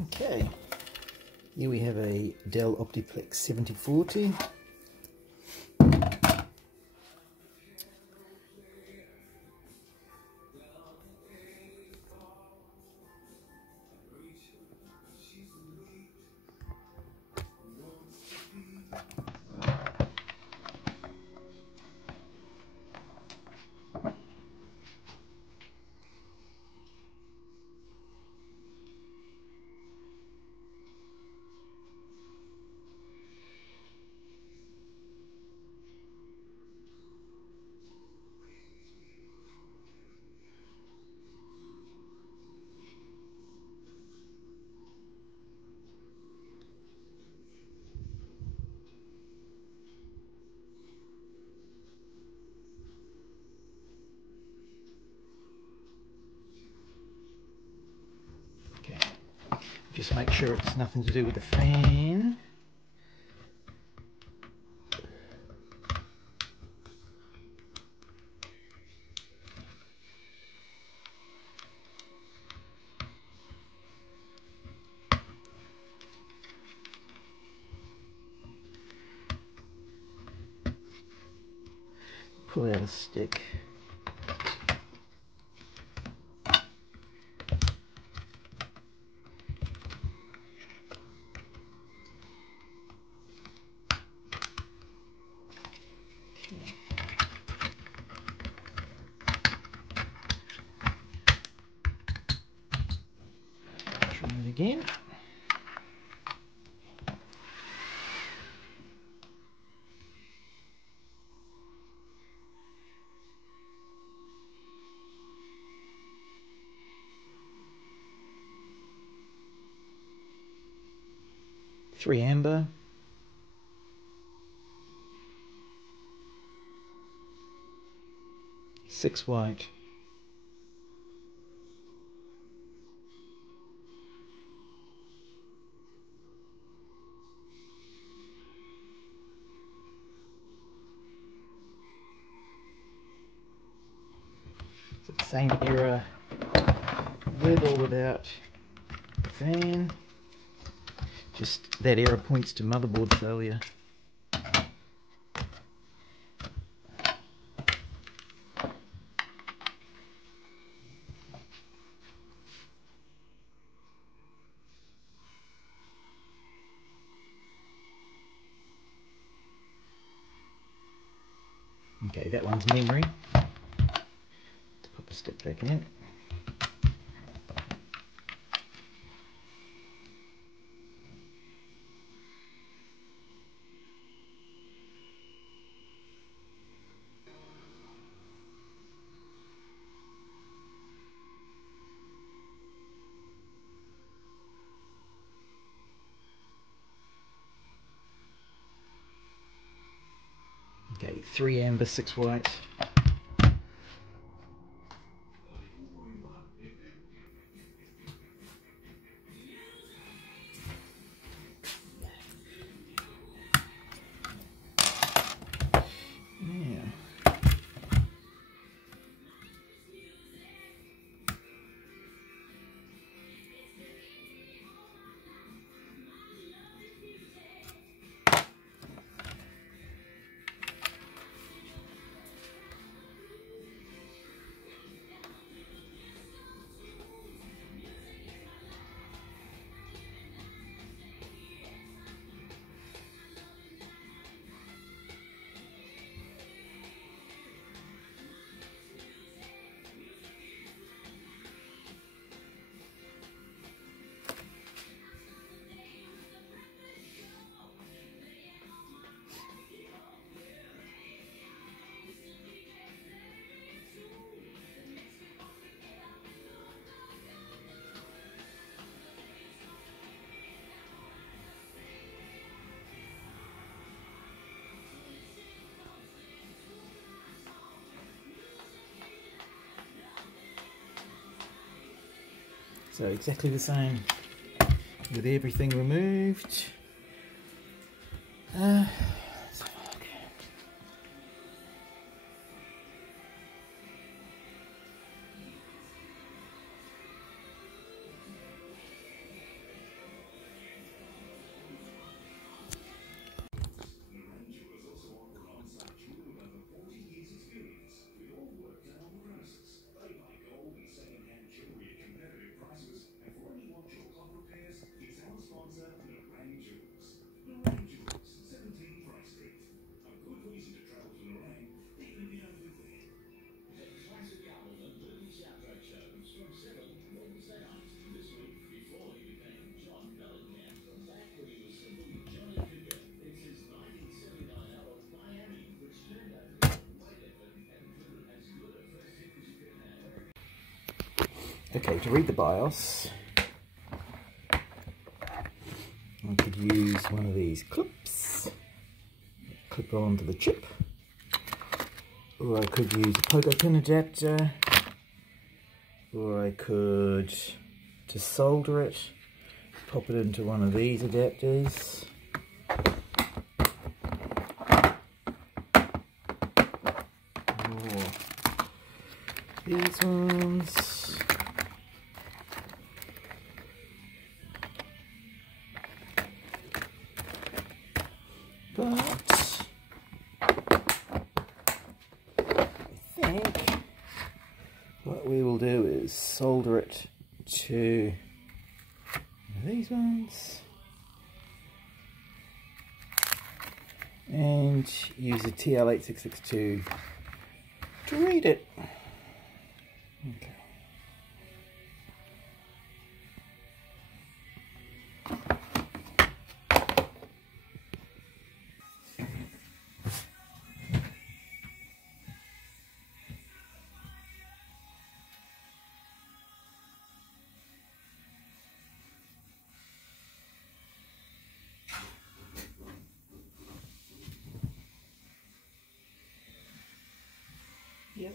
Okay, here we have a Dell Optiplex 7040. Okay, just make sure it's nothing to do with the fan. Pull out a stick. Try it again. Three amber. 6 white. It's the same error with or without the fan. Just that error points to motherboard failure. Okay, that one's memory. Let's put the stick back in. Okay, 3 amber, 6 white. So exactly the same with everything removed. Let's have a look. Okay, to read the BIOS, I could use one of these clips, clip onto the chip, or I could use a pogo pin adapter, or I could just solder it, pop it into one of these adapters. Or these ones. But I think what we will do is solder it to these ones and use a TL8662 to read it. Okay. Yep.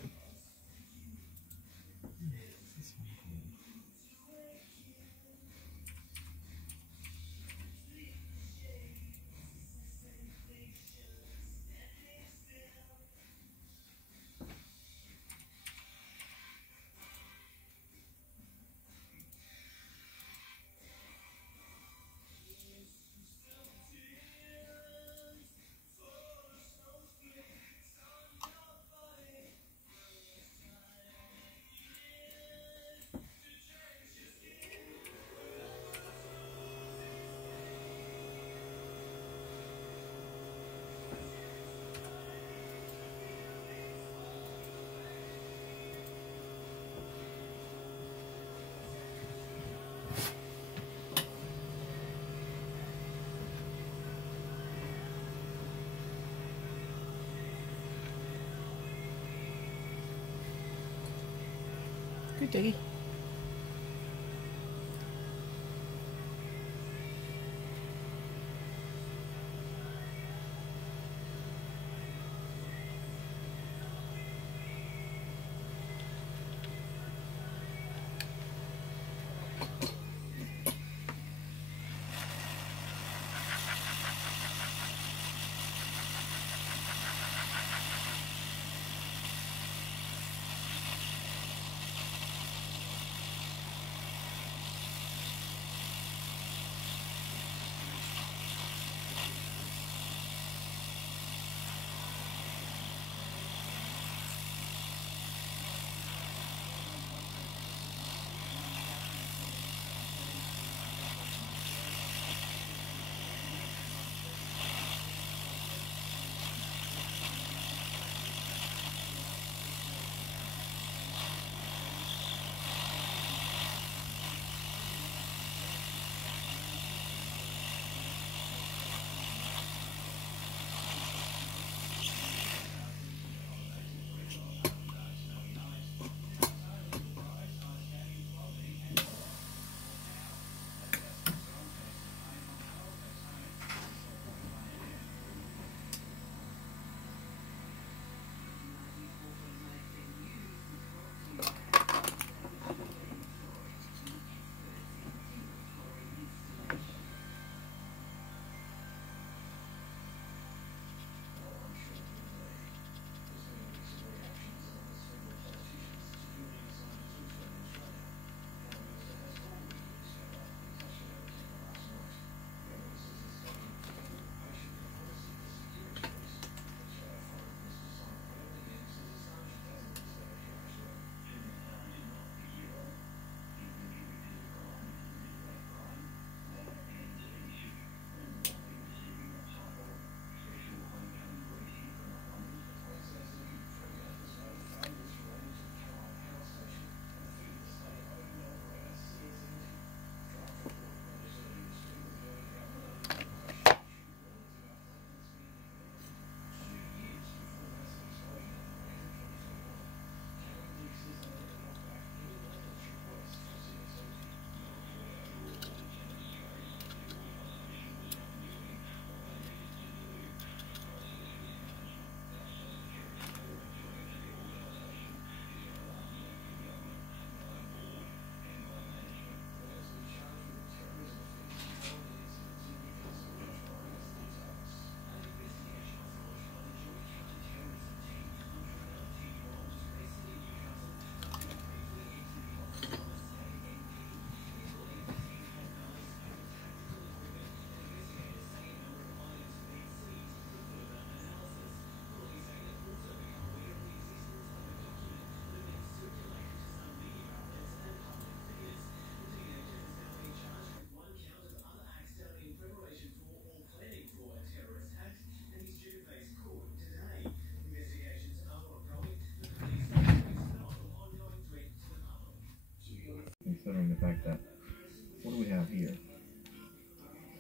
Good diggy.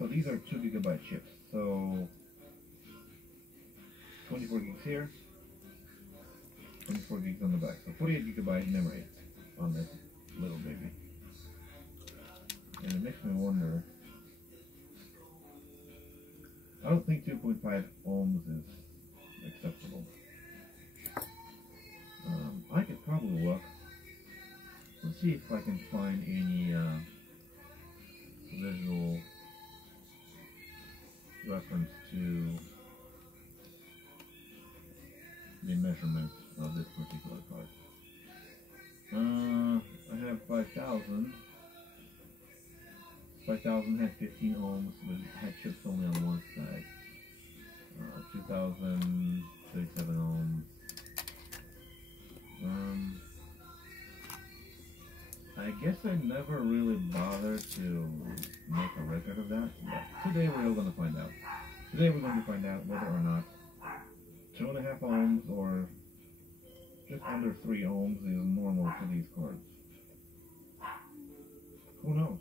So these are 2 gigabyte chips. So 24 gigs here, 24 gigs on the back. So 48 gigabyte memory on this little baby. And it makes me wonder. I don't think 2.5 ohms is acceptable. I could probably look. Let's see if I can find any visual reference to the measurements of this particular card. I have 5,000. 5,000 had 15 ohms, but it had chips only on one side. 2,000, 37 ohms. I guess I never really bothered to make a record of that, but today we're going to find out. Today we're going to find out whether or not 2.5 ohms or just under 3 ohms is normal for these cards. Who knows?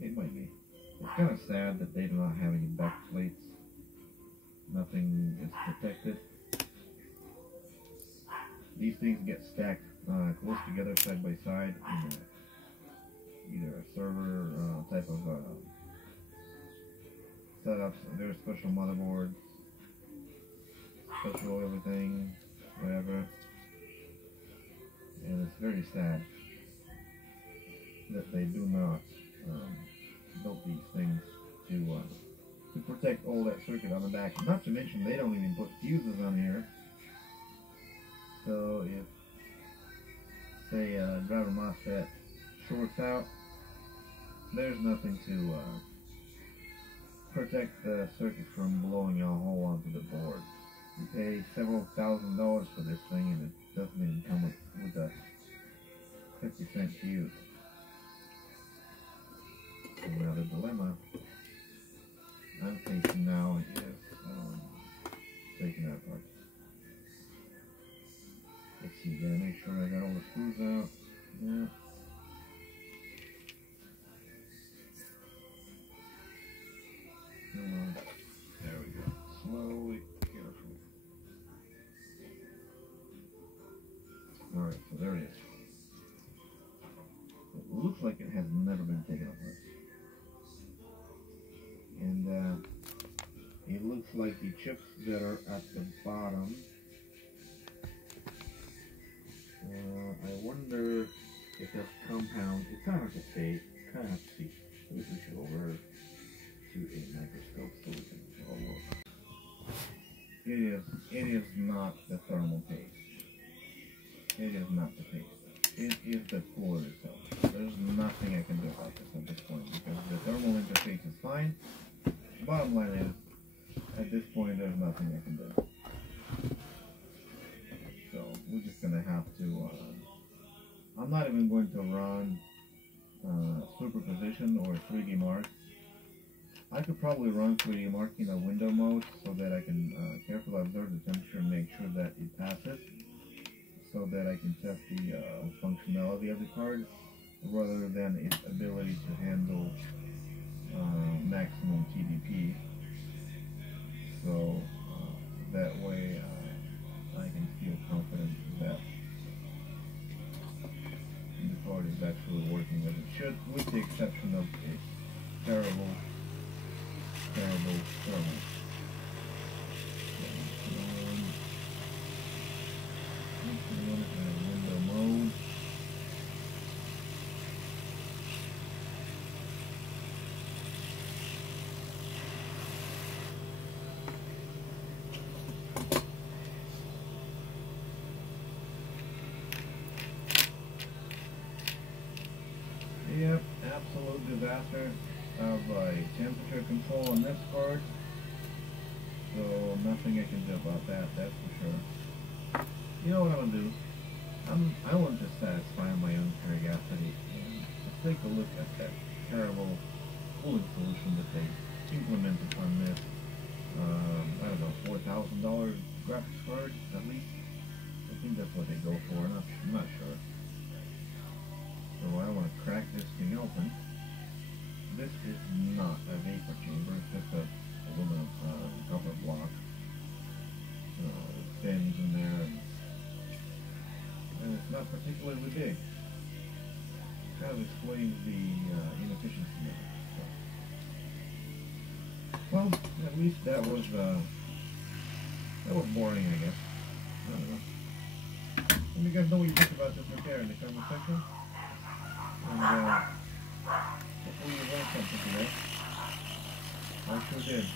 It might be. It's kind of sad that they do not have any back plates. Nothing is protected. These things get stacked close together side by side in either a server type of setups. There's special motherboards, special everything, whatever. And it's very sad that they do not build these things to protect all that circuit on the back. Not to mention they don't even put fuses on here. So if, say, driver MOSFET shorts out, there's nothing to protect the circuit from blowing a hole onto the board. You pay several $1,000s for this thing, and it doesn't even come with a 50-cent fuse. And now the dilemma I'm facing now is taking that apart. Let's see, gotta make sure I got all the screws out. Yeah. There we go. Slowly, carefully. Alright, so there it is. It looks like it has never been taken apart. And it looks like the chips that are at the bottom, I wonder if that's compound. It's kind of hard to say, kind of have to see. We should go over to a microscope so we can all look. It is not the thermal paste. It is not the paste. It is the cooler itself. There's nothing I can do about this at this point because the thermal interface is fine. Bottom line is, at this point, there's nothing I can do. So we're just gonna have to. I'm not even going to run superposition or 3D mark. I could probably run 3D mark in a window mode so that I can carefully observe the temperature and make sure that it passes, so that I can test the functionality of the card rather than its ability to handle maximum TDP. So that way I can feel confident that the card is actually working as it should, with the exception of a terrible thermal. Window mode. Yep, absolute disaster of temperature control on this card. So nothing I can do about that, that's for sure. You know what I'm gonna do? I want to satisfy my own curiosity and just take a look at that terrible cooling solution that they implemented on this. I don't know, $4,000 graphics card at least. I think that's what they go for. I'm not sure. So I want to crack this thing open. This is not a vapor big. Kind of explains the inefficiency of it. So. Well, at least that was boring, I guess. I don't know. Let me guys know what you think about this repair in the comment section. And hopefully you learned something today. I sure did.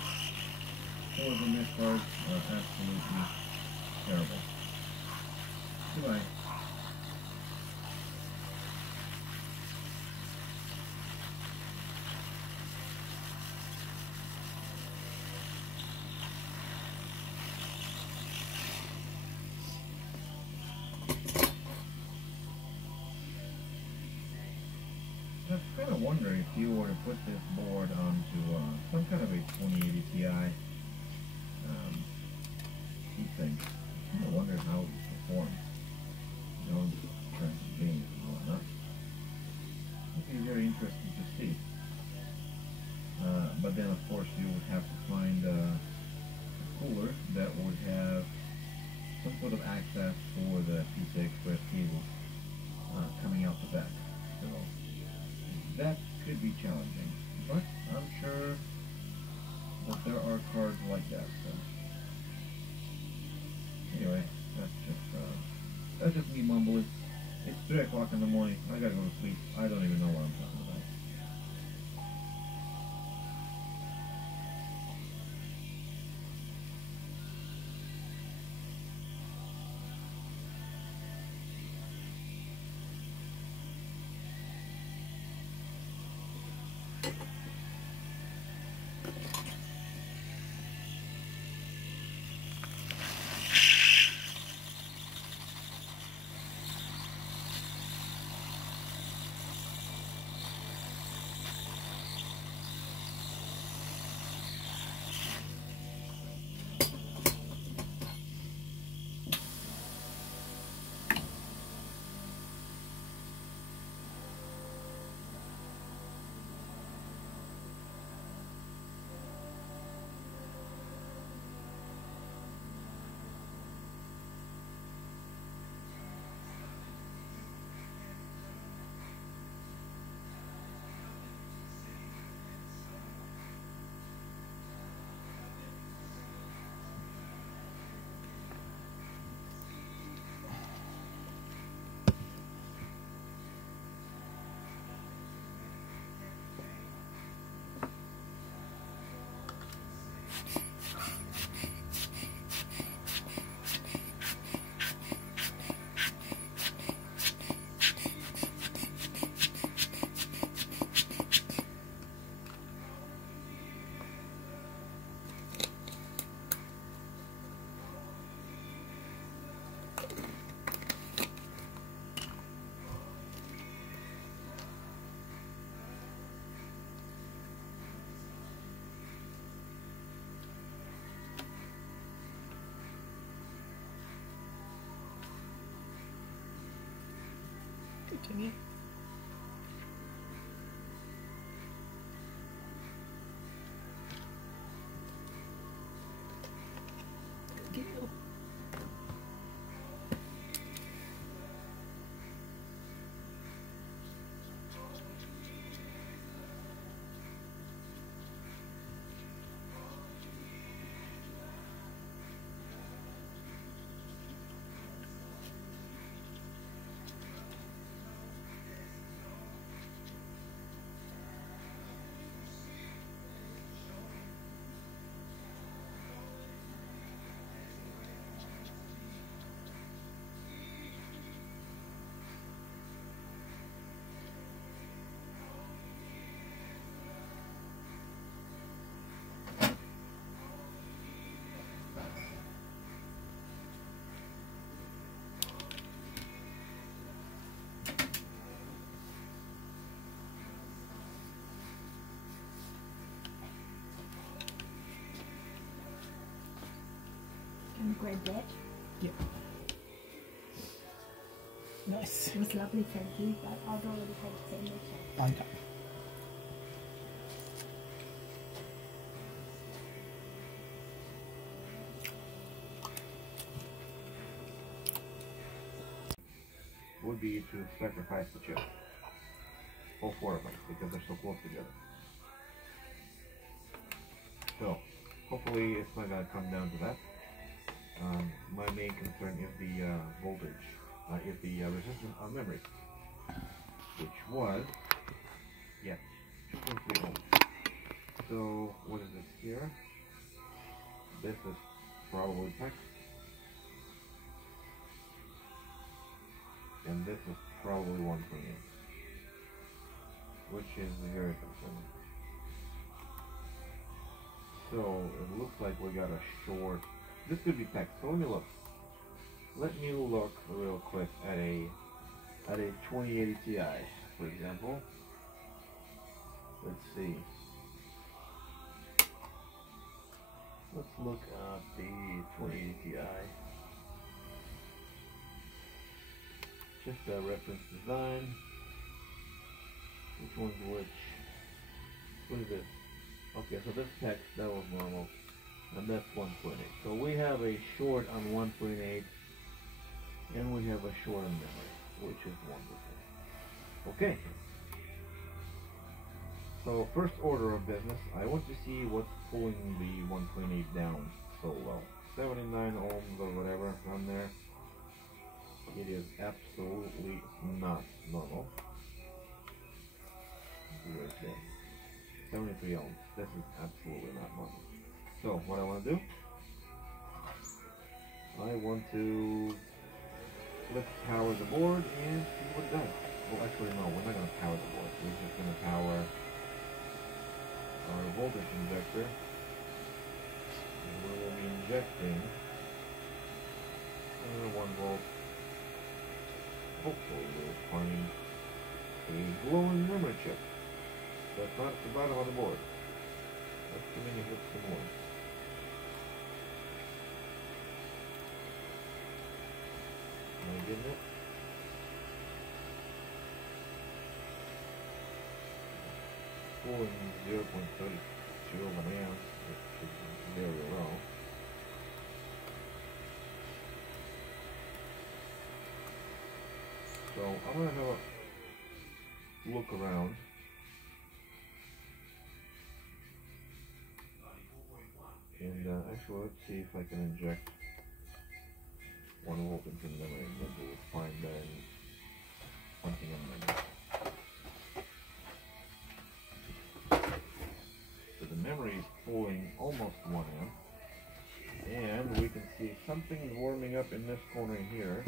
Pulls in this card are absolutely terrible. Goodbye. I was kind of wondering if you were to put this board onto some kind of a 2080 Ti heatsink. I kind of wonder how it performs. You know, in terms of games and whatnot. It'd be very interesting to see. But then, of course, you would have to find a cooler that would have some sort of access for the PCI Express cables coming out the back. So that could be challenging, but I'm sure that there are cards like that. So anyway, that's just me mumbling. It's 3 o'clock in the morning. I gotta go to sleep. I don't even know what I'm talking about. Continue. Good deal. Can you grab that? Yep. Nice. It was lovely, thank you, but I'd already had a sandwich. I know. Would be to sacrifice the chips. All four of them, because they're so close together. So, hopefully it's not going to come down to that. My main concern is the voltage, is the resistance on memory, which was, yeah, 2.3 ohms. So, what is this here? This is probably text. And this is probably 1.8, which is very concerning. So it looks like we got a short. This could be text. So let me look. Let me look real quick at a 2080 Ti, for example. Let's see. Let's look at the 2080 Ti. Just a reference design. Which one's which? What is this? Okay, so this text, that was normal. And that's 1.8. So we have a short on 1.8. And we have a short on memory, which is wonderful. Okay. So first order of business, I want to see what's pulling the 1.8 down so low. 79 ohms or whatever on there. It is absolutely not normal. Right there. 73 ohms. This is absolutely not normal. So what I want to do, I want to let's power the board and see what it does. Well, actually no, we're not going to power the board. We're just going to power our voltage injector. And we will be injecting 1 volt. Hopefully we'll find a glowing memory chip. That's not at the bottom of the board. That's too many hooks and more. Am I getting it? Pulling 0.32 of an amp, which is very low. So I'm going to have a look around. And actually, let's see if I can inject 1 volt into the memory, and maybe we'll find something in memory. So the memory is pulling almost 1 amp, and we can see something warming up in this corner here.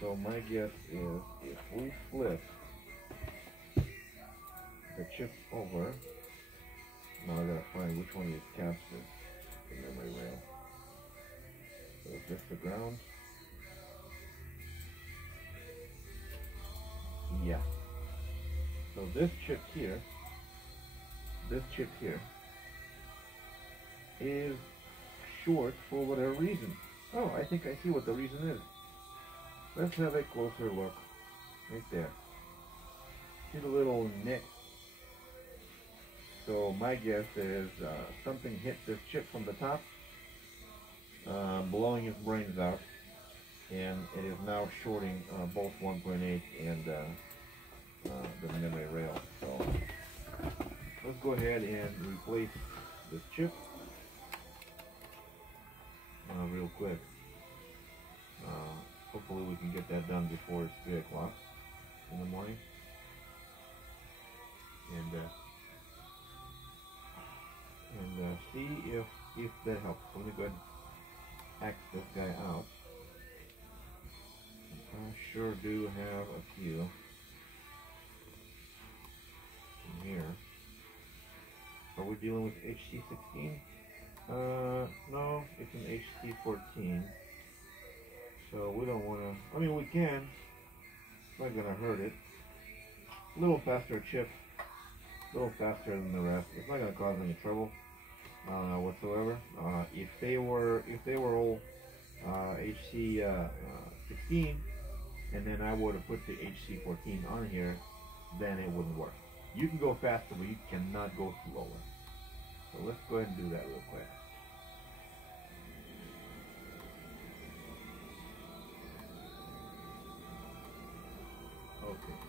So my guess is if we flip the chip over, now I gotta find which one of these caps is the memory rail. So is this the ground? Yeah. So this chip here is short for whatever reason. Oh, I think I see what the reason is. Let's have a closer look. Right there. See the little nick? So my guess is something hit this chip from the top, blowing its brains out, and it is now shorting both 1.8 and the memory rail. So let's go ahead and replace this chip real quick. Hopefully we can get that done before it's 3 o'clock in the morning. And see if that helps. So let me go ahead and X this guy out. I sure do have a few in here. Are we dealing with HC16? No, it's an HC14. So we don't want to, I mean we can, it's not going to hurt it. A little faster chip, a little faster than the rest. It's not going to cause any trouble whatsoever. If they were all HC16, and then I would have put the HC14 on here, then it wouldn't work. You can go faster, but you cannot go slower. So let's go ahead and do that real quick.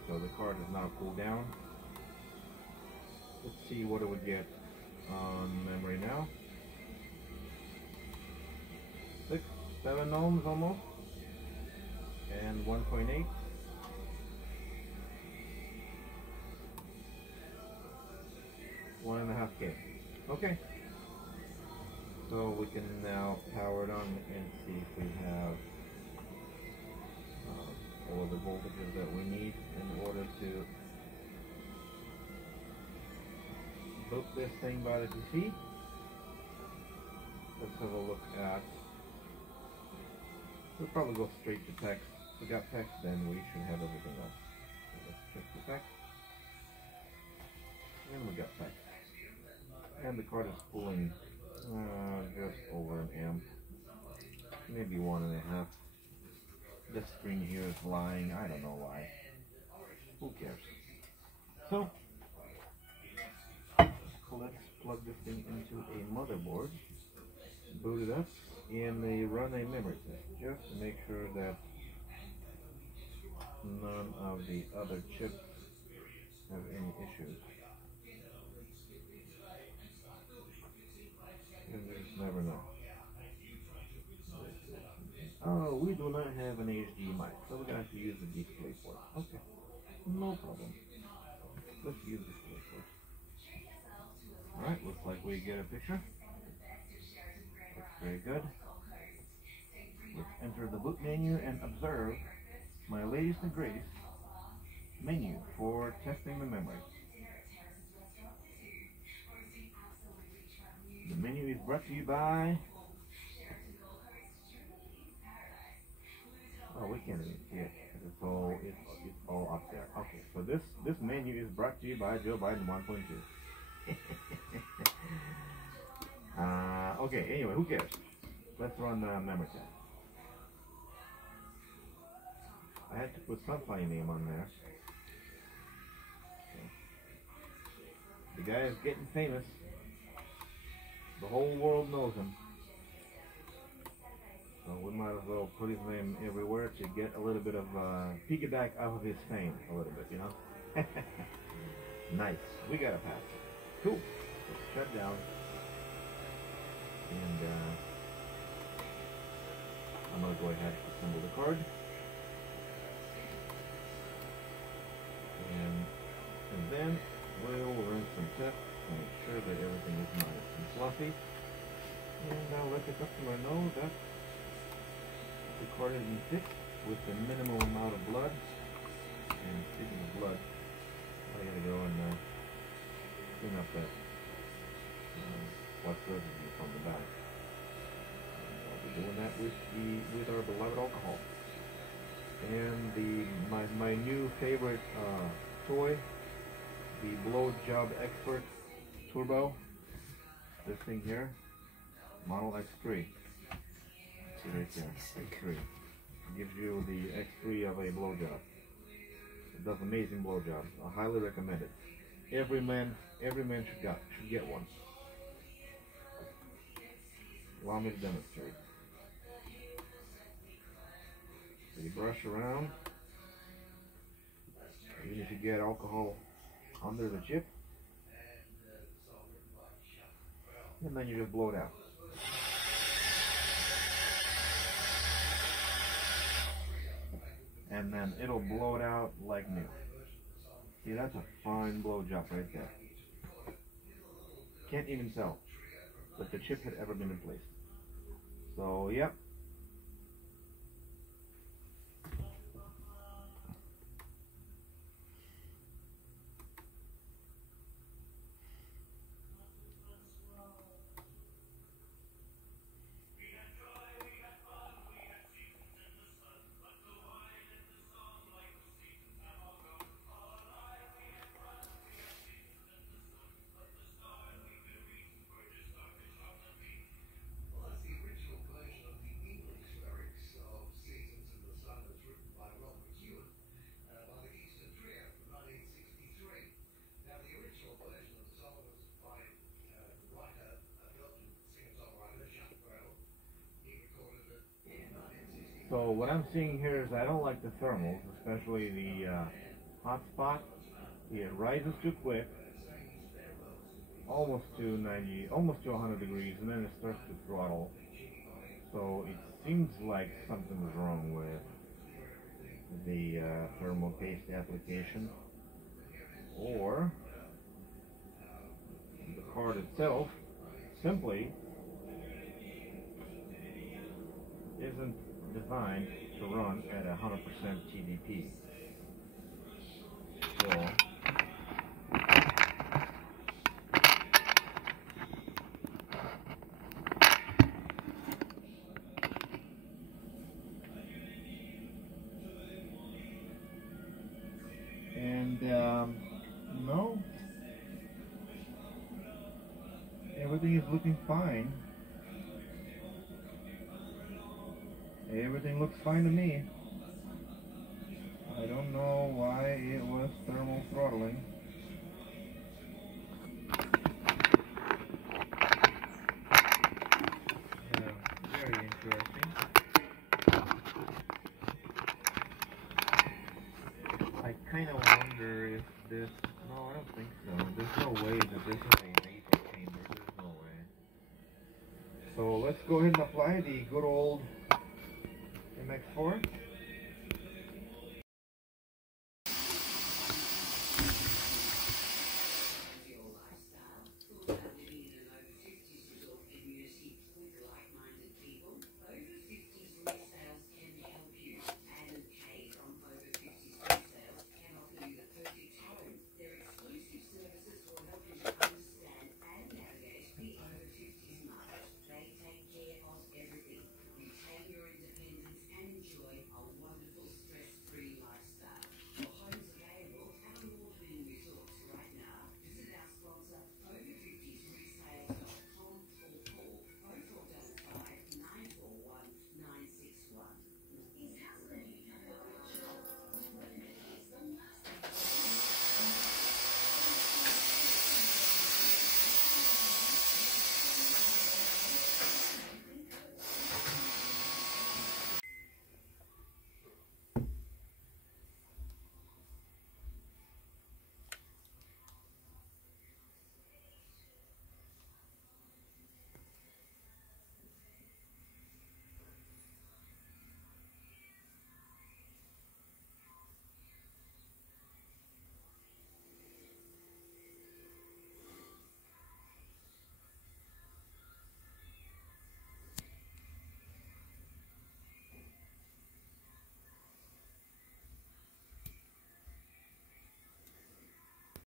So the card is now cooled down. Let's see what it would get on memory now. 6, 7 ohms almost, and 1.8. One and a half K. Okay. So we can now power it on and see if we have all the voltages that we need in order to boot this thing by the PC. Let's have a look at. We'll probably go straight to text. If we got text, then we should have everything else. So let's check the text. And we got text. And the card is pulling just over an amp, maybe 1.5. This string here is lying. I don't know why. Who cares? So let's plug this thing into a motherboard, boot it up, and run a memory test just to make sure that none of the other chips have any issues. And you just never know. Oh, we do not have an HDMI, so we're going to have to use the DisplayPort. Okay, no problem. Let's use DisplayPort. Alright, looks like we get a picture. Looks very good. Let's enter the boot menu and observe my latest and greatest menu for testing the memory. The menu is brought to you by... Oh, we can't even see it. It's all up there. Okay, so this menu is brought to you by Joe Biden 1.2. Okay, anyway, who cares? Let's run the memory test. I had to put some funny name on there. Okay. The guy is getting famous. The whole world knows him. So we might as well put his name everywhere to get a little bit of piggyback off of his fame a little bit, you know? Nice. We got a pass. Cool. Let's shut down. And I'm going to go ahead and assemble the card. And then we'll run some tests to make sure that everything is nice and fluffy. And I'll let the customer know that the card has been fixed with the minimal amount of blood. And speaking of blood, I gotta go and clean up that what's residue from the back. And I'll be doing that with our beloved alcohol. And my new favorite toy, the Blow Job Expert Turbo. This thing here, Model X3. See right there, X3. Gives you the X3 of a blowjob. It does amazing blowjobs. I highly recommend it. Every man should get one. Allow me to demonstrate. So you brush around. Even if you get alcohol under the chip, and then you just blow it out. And then it'll blow it out like new. See, that's a fine blowjob right there. Can't even tell that the chip had ever been in place. So, yep. So what I'm seeing here is I don't like the thermals, especially the hot spot, it rises too quick, almost to 90, almost to 100 degrees, and then it starts to throttle. So it seems like something's wrong with the thermal paste application, or the card itself simply isn't designed to run at 100% TDP. So no, everything is looking fine. Everything looks fine to me. I don't know why it was thermal throttling. Very interesting. I kind of wonder if this... No, I don't think so. There's no way that this is a vapor chamber. There's no way. So let's go ahead and apply the good old MX4.